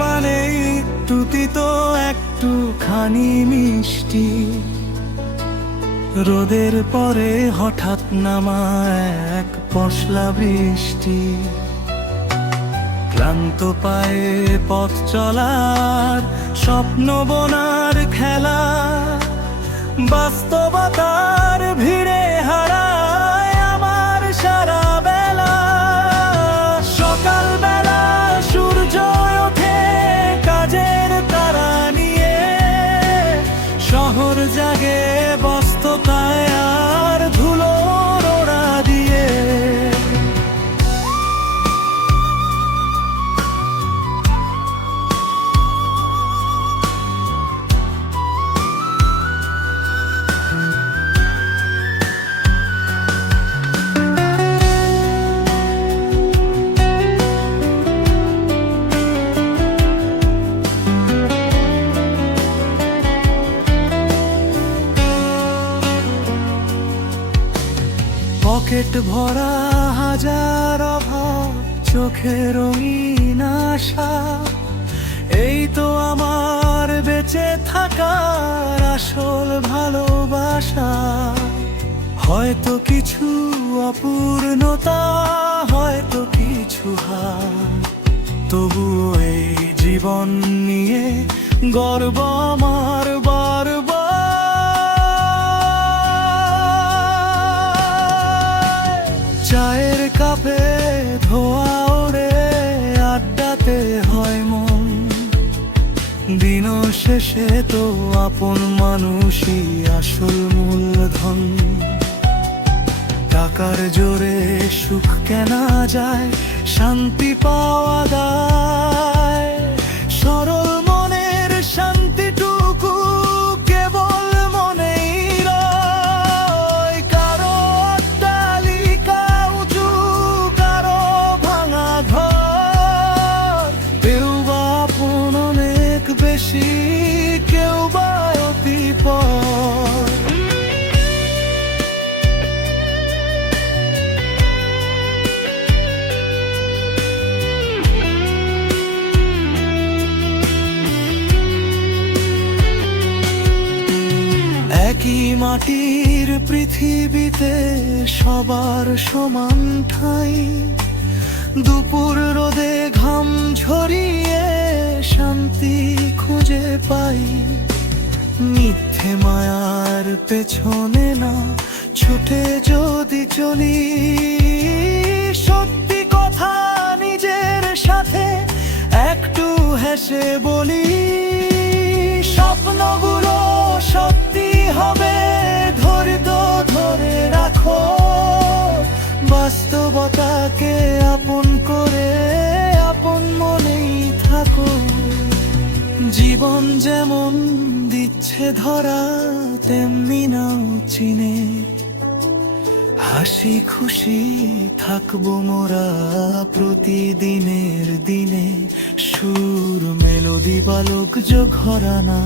মানেই তুতি তো একটুখানি মিষ্টি, রোদের পরে হঠাৎ নামা এক পশলা বৃষ্টি। ক্লান্ত পায়ে পথ চলার, স্বপ্ন বোনার খেলা, বাস্তবতার ভিড়ে হারায় আমার সারা বেলা। সকাল বেলা সূর্য ওঠে কাজের তারা নিয়ে, শহর জাগে ব্যস্ততায় আর ধুলোর ওড়া দিয়ে। পকেট ভরা হাজার অভাব, চোখে রঙিন আশা, এই তো আমার বেঁচে থাকার আসল ভালোবাসা। হয়তো কিছু অপূর্ণতা, হয়তো কিছু হার, তবুও এই জীবন নিয়ে গর্ব আমার বারবার। চায়ের কাপে ধোয়া ওড়ে আড্ডাতে হয় মন, দিন শেষে তো আপন মানুষই আসল মূলধন। টাকার জোরে সুখ কেনা যায়, শান্তি পাওয়া দায়, সরল মনের শান্তিটুকু কেবল মনেই রয়। কারো অট্টালিকা উঁচু, কারো ভাঙা ঘর, কেউ বা আপন অনেক বেশি, কেউ বা অতি পর। একই মাটির পৃথিবীতে সবার সমান ঠাঁই, দুপুর রোদে ঘাম ঝরিয়ে শান্তি খুঁজে পাই। মিথ্যে মায়ার পেছনে না ছুটে যদি চলি, সত্যি কথা নিজের সাথে একটু হেসে বলি। স্বপ্নগুলো সত্যি হবে, ধৈর্য ধরে রাখো, বাস্তবতাকে আপন করে আপন মনেই থাকো। জীবন যেমন দিচ্ছে ধরা, তেমনি নাও চিনে, হাসি খুশি থাকবো মোরা প্রতিদিনের দিনে। সুর মেলোদি বালক যোগ ঘরানা।